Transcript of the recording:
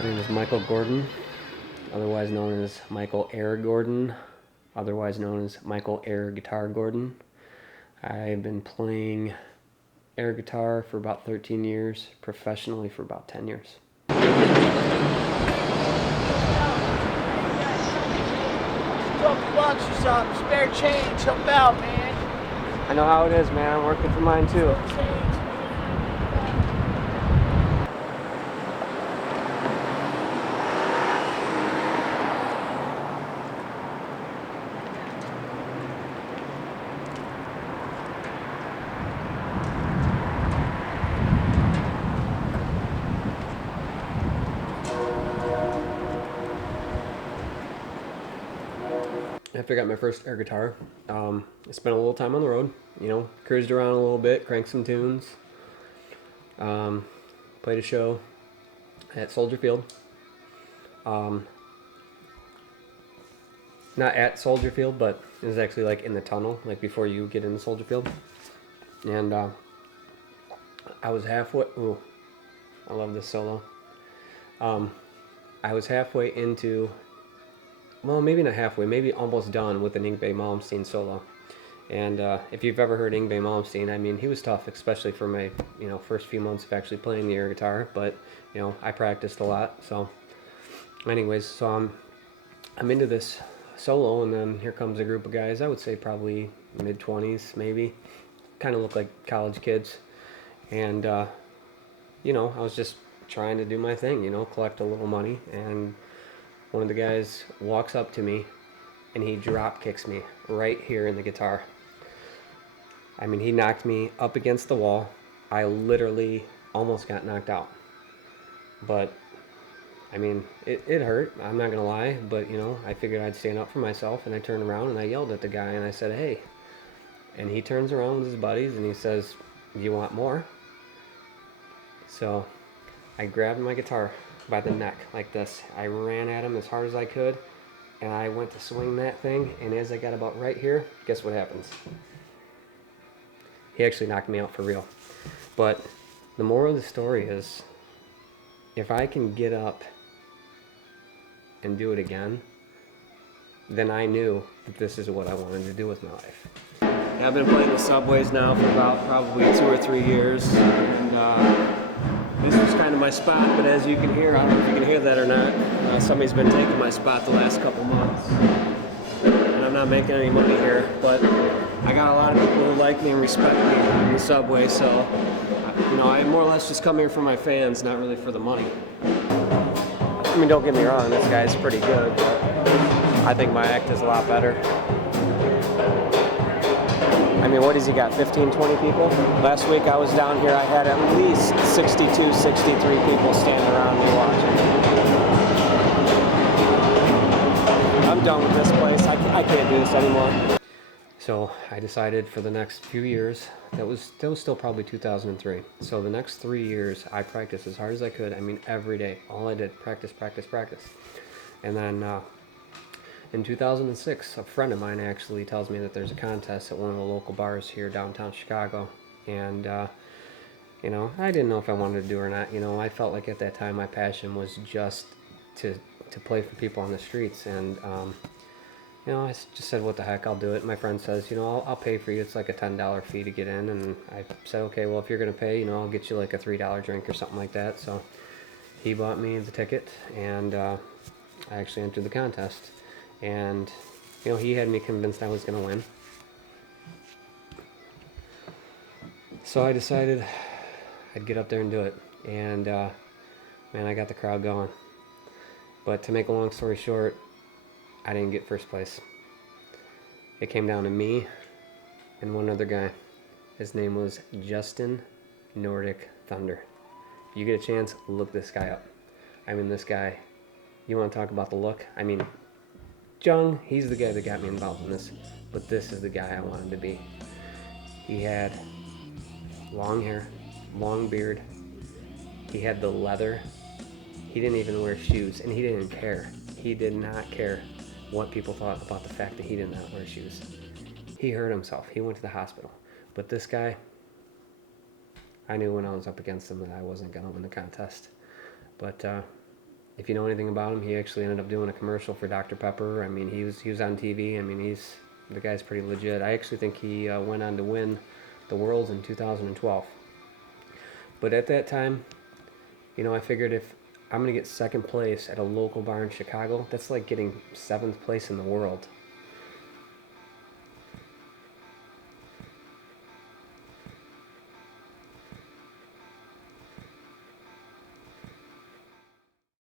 My name is Michael Gordon, otherwise known as Michael Air Gordon, otherwise known as Michael Air Guitar Gordon. I've been playing air guitar for about 13 years, professionally for about 10 years. $12 or something, spare change, help out, man. I know how it is, man. I'm working for mine too. After I got my first air guitar, I spent a little time on the road, cruised around a little bit, cranked some tunes, played a show at Soldier Field. Not at Soldier Field, but it was actually like in the tunnel, like before you get into Soldier Field. And I was halfway, ooh, I love this solo. I was halfway into, well, maybe not halfway, maybe almost done with an Yngwie Malmsteen solo. And if you've ever heard Yngwie Malmsteen, I mean, he was tough, especially for my, first few months of actually playing the air guitar. But, I practiced a lot. So, anyways, so I'm into this solo, and then here comes a group of guys. I would say probably mid-20s, maybe. Kind of look like college kids. And, I was just trying to do my thing, collect a little money. And one of the guys walks up to me and he drop kicks me right here in the guitar. I mean, he knocked me up against the wall. I literally almost got knocked out. But, I mean, it hurt. I'm not going to lie. But, I figured I'd stand up for myself, and I turned around and I yelled at the guy and I said, "Hey." And he turns around with his buddies and he says, "Do you want more?" So I grabbed my guitar by the neck like this. I ran at him as hard as I could, and I went to swing that thing, and as I got about right here, guess what happens? He actually knocked me out for real. But the moral of the story is, if I can get up and do it again, then I knew that this is what I wanted to do with my life. I've been playing the subways now for about probably 2 or 3 years, and this was kind of my spot, but as you can hear, I don't know if you can hear that or not, somebody's been taking my spot the last couple months, and I'm not making any money here, but I got a lot of people who like me and respect me in the subway, so, I more or less just come here for my fans, not really for the money. I mean, don't get me wrong, this guy's pretty good, but I think my act is a lot better. I mean, what has he got, 15, 20 people? Last week I was down here, I had at least 62, 63 people standing around me watching. I'm done with this place. I can't do this anymore. So I decided for the next few years, that was still probably 2003. So the next 3 years, I practiced as hard as I could. I mean, every day. All I did, practice. And then in 2006, a friend of mine actually tells me that there's a contest at one of the local bars here downtown Chicago. And, I didn't know if I wanted to do it or not. I felt like at that time my passion was just to play for people on the streets. And, I just said, what the heck, I'll do it. My friend says, I'll pay for you. It's like a $10 fee to get in. And I said, okay, well, if you're going to pay, I'll get you like a $3 drink or something like that. So he bought me the ticket, and I actually entered the contest. And, he had me convinced I was going to win. So I decided I'd get up there and do it. And, man, I got the crowd going. But to make a long story short, I didn't get first place. It came down to me and one other guy. His name was Justin Nordic Thunder. If you get a chance, look this guy up. I mean, this guy, you want to talk about the look? I mean, Jung, he's the guy that got me involved in this, but this is the guy I wanted to be. He had long hair, long beard, he had the leather, he didn't even wear shoes, and he didn't care. He did not care what people thought about the fact that he did not wear shoes. He hurt himself, he went to the hospital. But this guy, I knew when I was up against him that I wasn't going to win the contest. But if you know anything about him, he actually ended up doing a commercial for Dr. Pepper. I mean, he was on TV. I mean, the guy's pretty legit. I actually think he went on to win the Worlds in 2012. But at that time, I figured if I'm gonna get second place at a local bar in Chicago, that's like getting seventh place in the world.